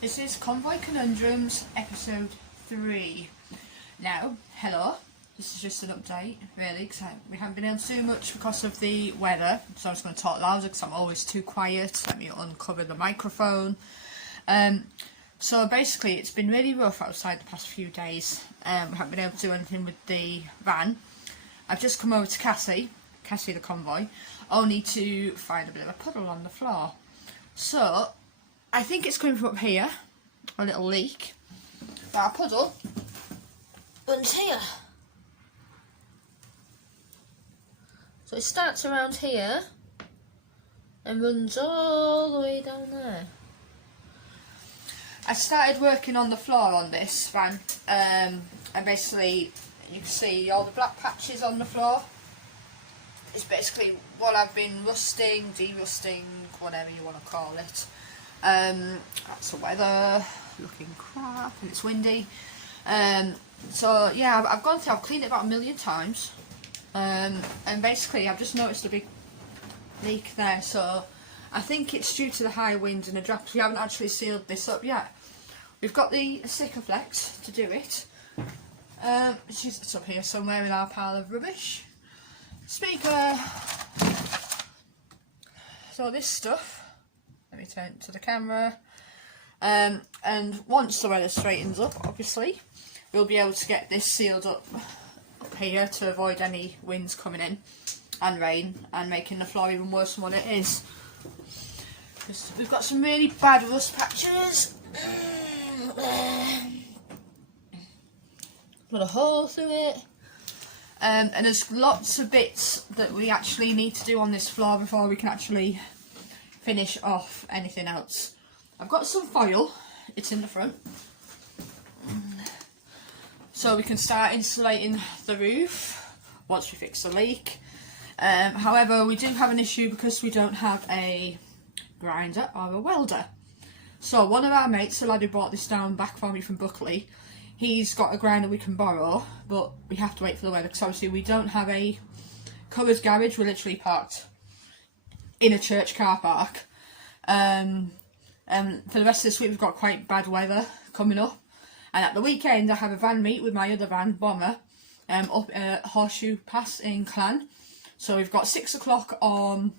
This is Convoy Conundrums, episode 3. Now, hello, this is just an update, really, because we haven't been able to do much because of the weather, so I'm just going to talk louder because I'm always too quiet. Let me uncover the microphone. So basically, it's been really rough outside the past few days. We haven't been able to do anything with the van. I've just come over to Cassie the convoy, only to find a bit of a puddle on the floor. So, I think it's coming from up here, a little leak. But our puddle runs here. So it starts around here and runs all the way down there. I started working on the floor on this van, and basically you can see all the black patches on the floor. It's basically what I've been rusting, derusting, whatever you want to call it. That's the weather, looking crap, and it's windy. So yeah, I've cleaned it about 1 million times, and basically I've just noticed a big leak there. So I think it's due to the high wind and the draft. We haven't actually sealed this up yet. We've got the Sikaflex to do it. It's up here somewhere in our pile of rubbish. Speaker. So this stuff. Let me turn it to the camera. And once the weather straightens up, obviously, we'll be able to get this sealed up here to avoid any winds coming in and rain and making the floor even worse than what it is. We've got some really bad rust patches. Put a hole through it. And there's lots of bits that we actually need to do on this floor before we can actually finish off anything else. I've got some foil, it's in the front, so we can start insulating the roof once we fix the leak. However, we do have an issue because we don't have a grinder or a welder. So one of our mates, the lad who brought this down back for me from Buckley, he's got a grinder we can borrow, but we have to wait for the weather because obviously we don't have a covered garage. We're literally parked in a church car park. And for the rest of this week we've got quite bad weather coming up, and at the weekend I have a van meet with my other van, Bomber, up at Horseshoe Pass in Clan. So we've got 6 o'clock on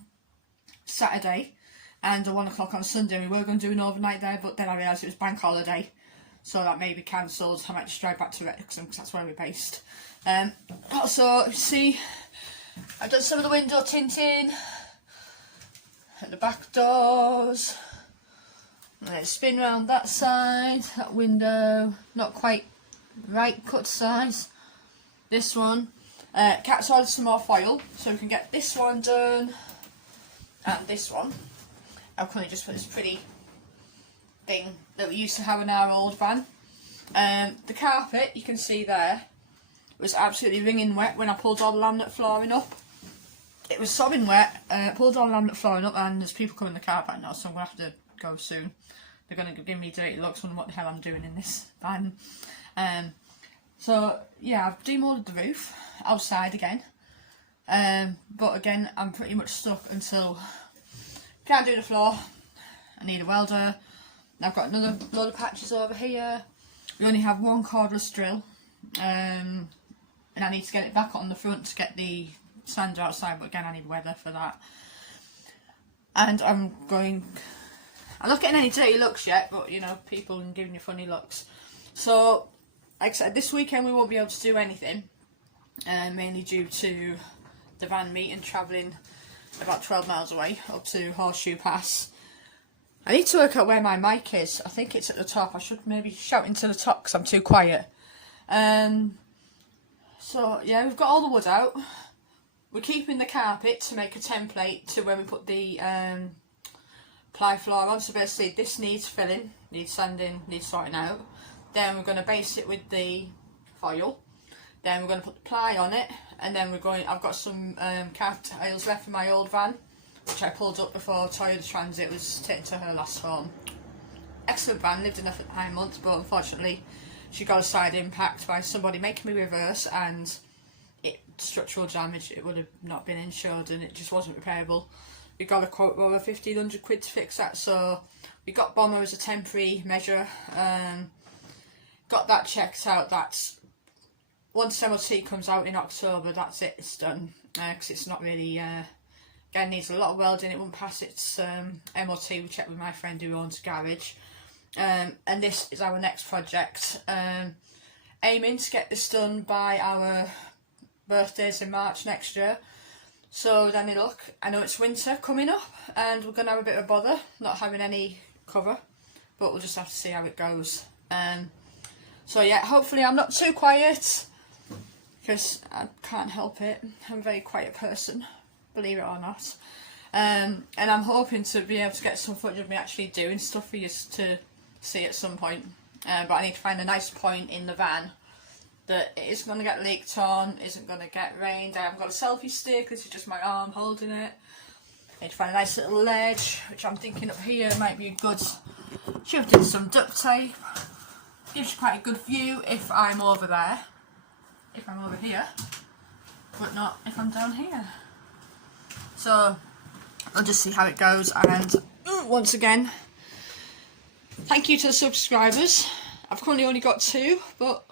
Saturday and a 1 o'clock on Sunday. We were going to do an overnight there, but then I realised it was bank holiday, so that may be cancelled. I might just drive back to Wrexham because that's where we're based. Also, you see, I've done some of the window tinting at the back doors. Let's spin round that side. That window, not quite right cut size. This one. Cat's ordered some more foil, so we can get this one done and this one. I've currently just put this pretty thing that we used to have in our old van. The carpet, you can see there, was absolutely wringing wet when I pulled all the laminate flooring up. It was sobbing wet. Pulled all the laminate flooring up, and there's people coming in the car park now, so I'm going to have to go soon. They're going to give me dirty looks, wondering what the hell I'm doing in this van. So yeah, I've demoulded the roof outside again. But again, I'm pretty much stuck until can't do the floor. I need a welder. I've got another load of patches over here. We only have one cordless drill, and I need to get it back on the front to get the sander outside, but again I need weather for that. And I'm not getting any dirty looks yet, but you know, people are giving you funny looks. So like I said, this weekend we won't be able to do anything, mainly due to the van meet and travelling about 12 miles away up to Horseshoe Pass. I need to work out where my mic is. I think it's at the top. I should maybe shout into the top because I'm too quiet. So yeah, we've got all the wood out. We're keeping the carpet to make a template to where we put the ply floor on. So basically this needs filling, needs sanding, needs sorting out. Then we're going to base it with the foil. Then we're going to put the ply on it, and then I've got some carpet tiles left in my old van, which I pulled up before Toyota Transit was taken to her last home. Excellent van, lived in there for 9 months, but unfortunately she got a side impact by somebody making me reverse, and structural damage. It would have not been insured, and it just wasn't repairable. we got a quote over 1,500 quid to fix that, so we got bomber as a temporary measure. Got that checked out. That's once MOT comes out in October, that's it, it's done, because it's not really, again, needs a lot of welding, it won't pass its MOT. We checked with my friend who owns a garage, and this is our next project. Aiming to get this done by our birthdays in March next year. So then look, I know it's winter coming up and we're going to have a bit of bother not having any cover, but we'll just have to see how it goes. So yeah, hopefully I'm not too quiet, because I can't help it. I'm a very quiet person, believe it or not. And I'm hoping to be able to get some footage of me actually doing stuff for you to see at some point. But I need to find a nice point in the van that it isn't going to get leaked on, isn't going to get rained. I haven't got a selfie stick, this is just my arm holding it. I need to find a nice little ledge, which I'm thinking up here might be a good, shoved in some duct tape. Gives you quite a good view if I'm over there, if I'm over here, but not if I'm down here. So I'll just see how it goes, and once again, thank you to the subscribers. I've currently only got 2, but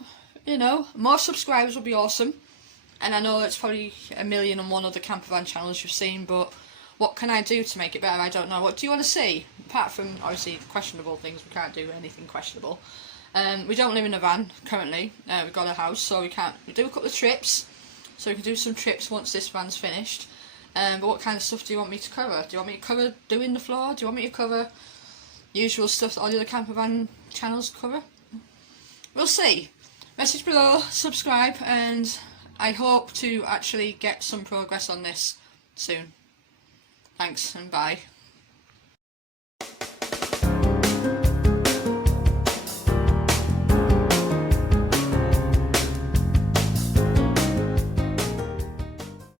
you know, more subscribers would be awesome. And I know it's probably 1,000,001 other camper van channels you've seen, but what can I do to make it better? I don't know. What do you want to see? Apart from obviously questionable things, we can't do anything questionable. We don't live in a van currently. We've got a house, so we can't. We do a couple of trips, so we can do some trips once this van's finished. But what kind of stuff do you want me to cover? Do you want me to cover doing the floor? Do you want me to cover usual stuff that all the other camper van channels cover? We'll see. Message below, subscribe, and I hope to actually get some progress on this soon. Thanks and bye.